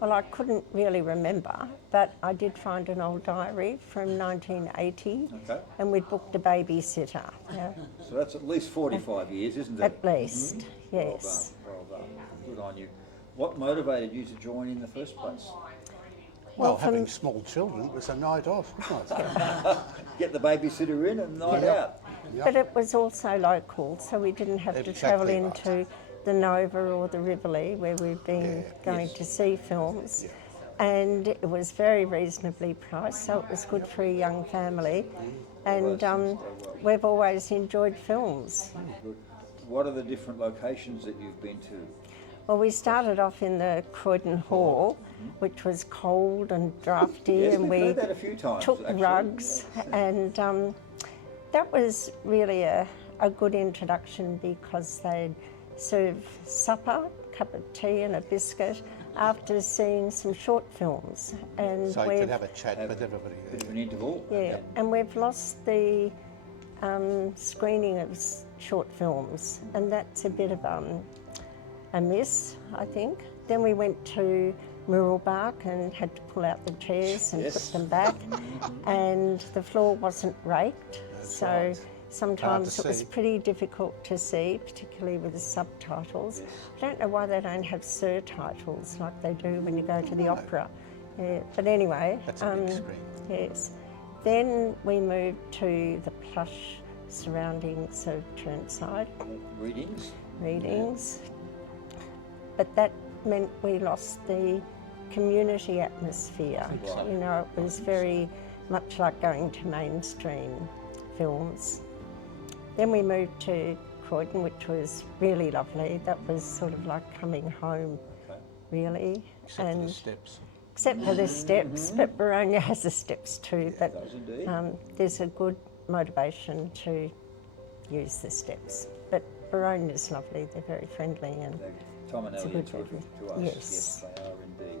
Well, I couldn't really remember, but I did find an old diary from 1980, Okay. and we'd booked a babysitter. Yeah. So that's at least 45 years, isn't it? At least, yes. Well done. Good on you. What motivated you to join in the first place? Well, having small children, it was a night off, wasn't it? Get the babysitter in and night out. But it was also local, so we didn't have to travel Exactly into the Nova or the Rivoli where we've been going to see films. And it was very reasonably priced, so it was good for a young family. And we've always enjoyed films. Good. What are the different locations that you've been to? Well, we started off in the Croydon Hall, which was cold and drafty, Yes, and we've we heard that a few times, took actually. rugs, and that was really a good introduction because they'd serve supper, a cup of tea and a biscuit after seeing some short films. And So you could have a chat with everybody. Bit of an interval. yeah, and we've lost the screening of short films, and that's a bit of a miss, I think. Then we went to Muralbark and had to pull out the chairs and put them back, and the floor wasn't raked, so sometimes it was pretty difficult to see, particularly with the subtitles. I don't know why they don't have surtitles like they do when you go to the opera. Yeah, but anyway, That's a big screen. yes. Then we moved to the plush surroundings of Churnside readings. But that meant we lost the community atmosphere. You know, it was very much like going to mainstream films. Then we moved to Croydon, which was really lovely. That was sort of like coming home, really. Except for the steps. Except for the steps, but Boronia has the steps too. But does indeed. there's a good motivation to use the steps. But Boronia's lovely. They're very friendly and Tom and it's a Elliot good talking to us. Yes. Yes, they are indeed.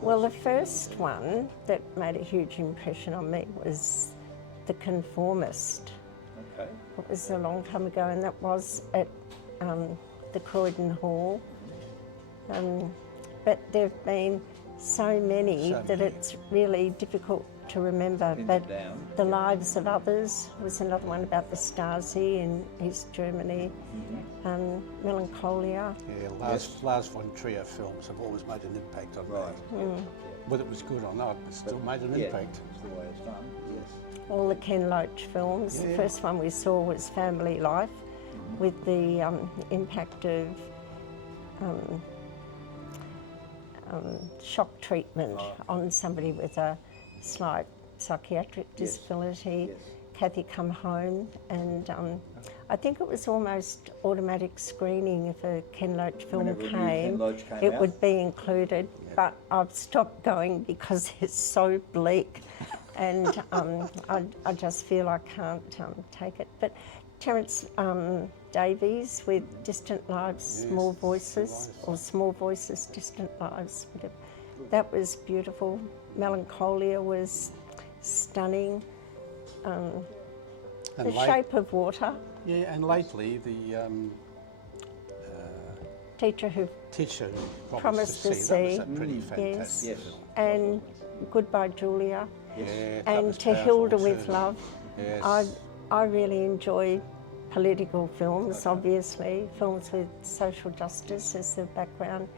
Well, the first one that made a huge impression on me was The Conformist. Okay. It was a long time ago, and that was at the Croydon Hall. But there have been so many that it's really difficult to remember. But The Lives of Others was another one about the Stasi in East Germany. Melancholia. Yeah, Lars von Trier films have always made an impact on me. Whether it was good or not, it still made an impact. It's the way it's done, yes. All the Ken Loach films. The first one we saw was Family Life, with the impact of shock treatment on somebody with a slight psychiatric disability. Kathy Come Home, and I think it was almost automatic screening. If a Ken Loach film came, it would be included, but I've stopped going because it's so bleak, and I just feel I can't take it. But Terence Davies with Distant Lives, Small Voices, or Small Voices, Distant Lives, that was beautiful. Melancholia was stunning. The Shape of Water. Yeah, and lately the Teacher Who Promised to See. That was a pretty fantastic film. And Goodbye Julia. Yeah, And To Hilda with too. Love. Yes. I really enjoy political films, obviously, films with social justice as the background,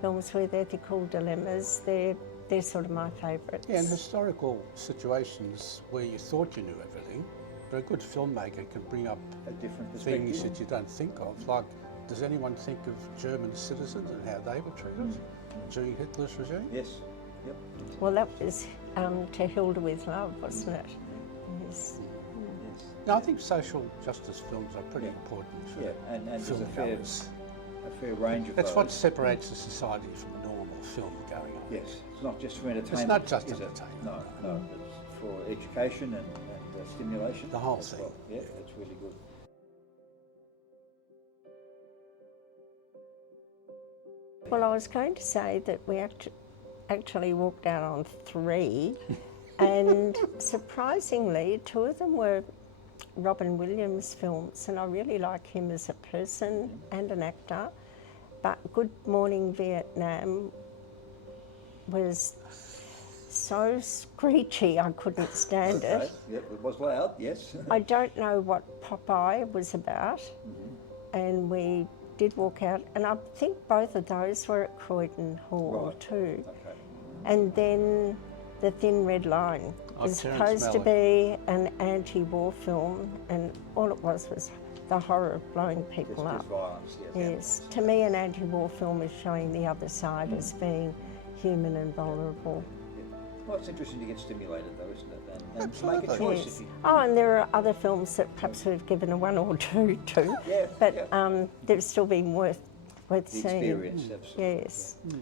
films with ethical dilemmas. They're sort of my favourites. Yeah, and historical situations where you thought you knew everything, but a good filmmaker can bring up A different things perspective. that you don't think of. Like, does anyone think of German citizens and how they were treated during Hitler's regime? Yes. Yep. Well, that was To Hilda with Love, wasn't it? Yes. No, I think social justice films are pretty important for Yeah, and there's film a fair range of That's those. what separates a society from normal film going on. Yes, it's not just for entertainment. It's not just is it? entertainment. No, it's for education and stimulation. The whole as thing. well. Yeah, it's really good. Well, I was going to say that we actually walked out on 3, and surprisingly, 2 of them were Robin Williams films, and I really like him as a person and an actor. But Good Morning Vietnam was so screechy, I couldn't stand it. Yep, it was loud, yes. I don't know what Popeye was about, and we did walk out, and I think both of those were at Croydon Hall Right. too. Okay. And then The Thin Red Line was Terrence supposed to be an anti-war film, and all it was the horror of blowing people Just up. violence, yes. Yes, to me an anti-war film is showing the other side as being human and vulnerable. Yeah. Well, it's interesting to get stimulated though, isn't it? And to make a Absolutely. choice Yes. if you... Oh, and there are other films that perhaps we've given a 1 or 2 to, Yeah, but yeah. they've still been worth The seeing. experience, absolutely. Yes. Yeah.